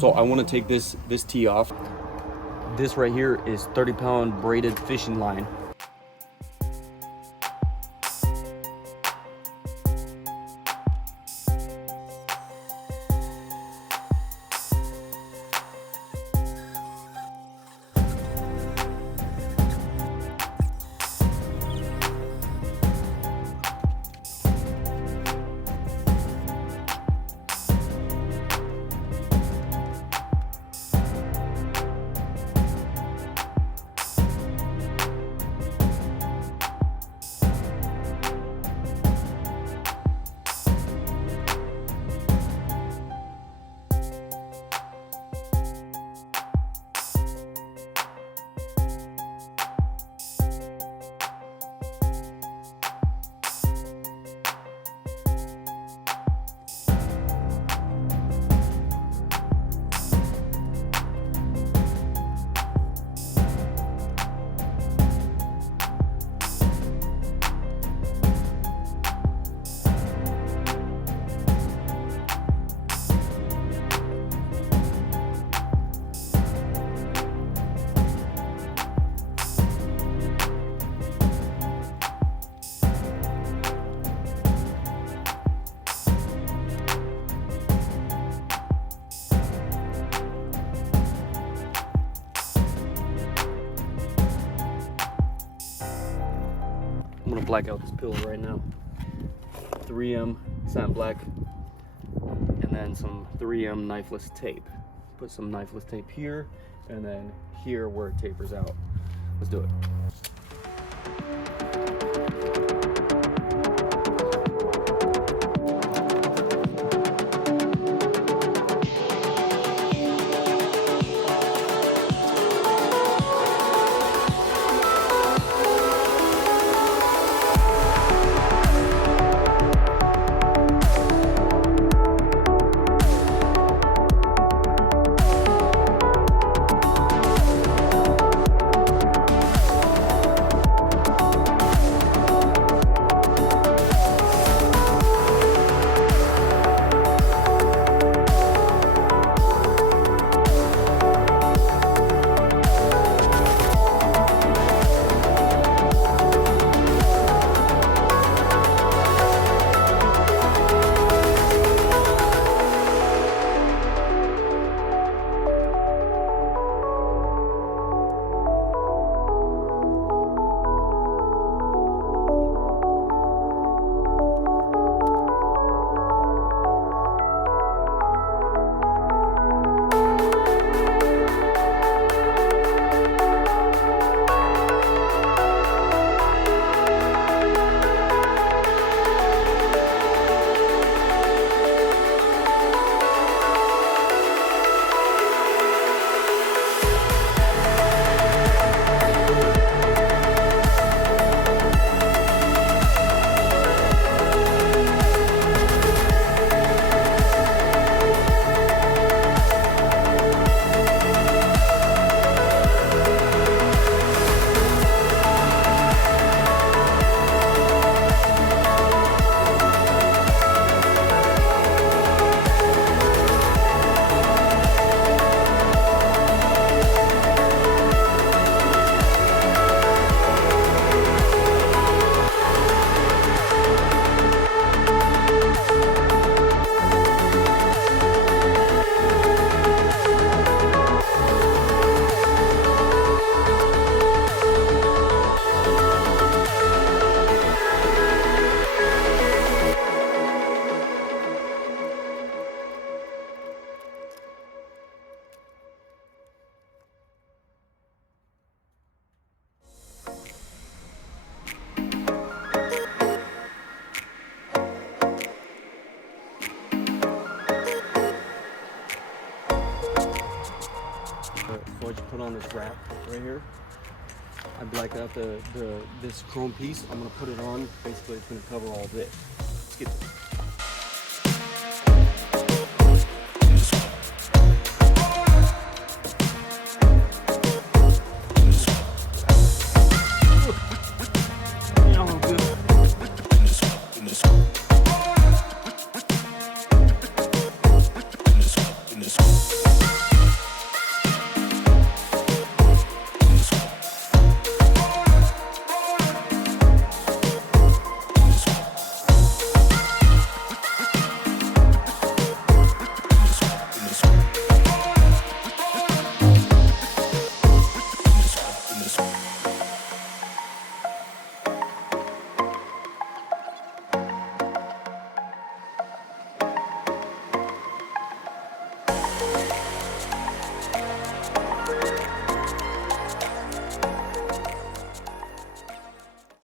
So I want to take this tee off. This right here is 30-pound braided fishing line. I'm gonna black out this pillow right now. 3M satin black, and then some 3M knifeless tape. Put some knifeless tape here, and then here where it tapers out. Let's do it. So I just put on this wrap right here. I blacked out this chrome piece. I'm gonna put it on. Basically, it's gonna cover all this. Let's get to it.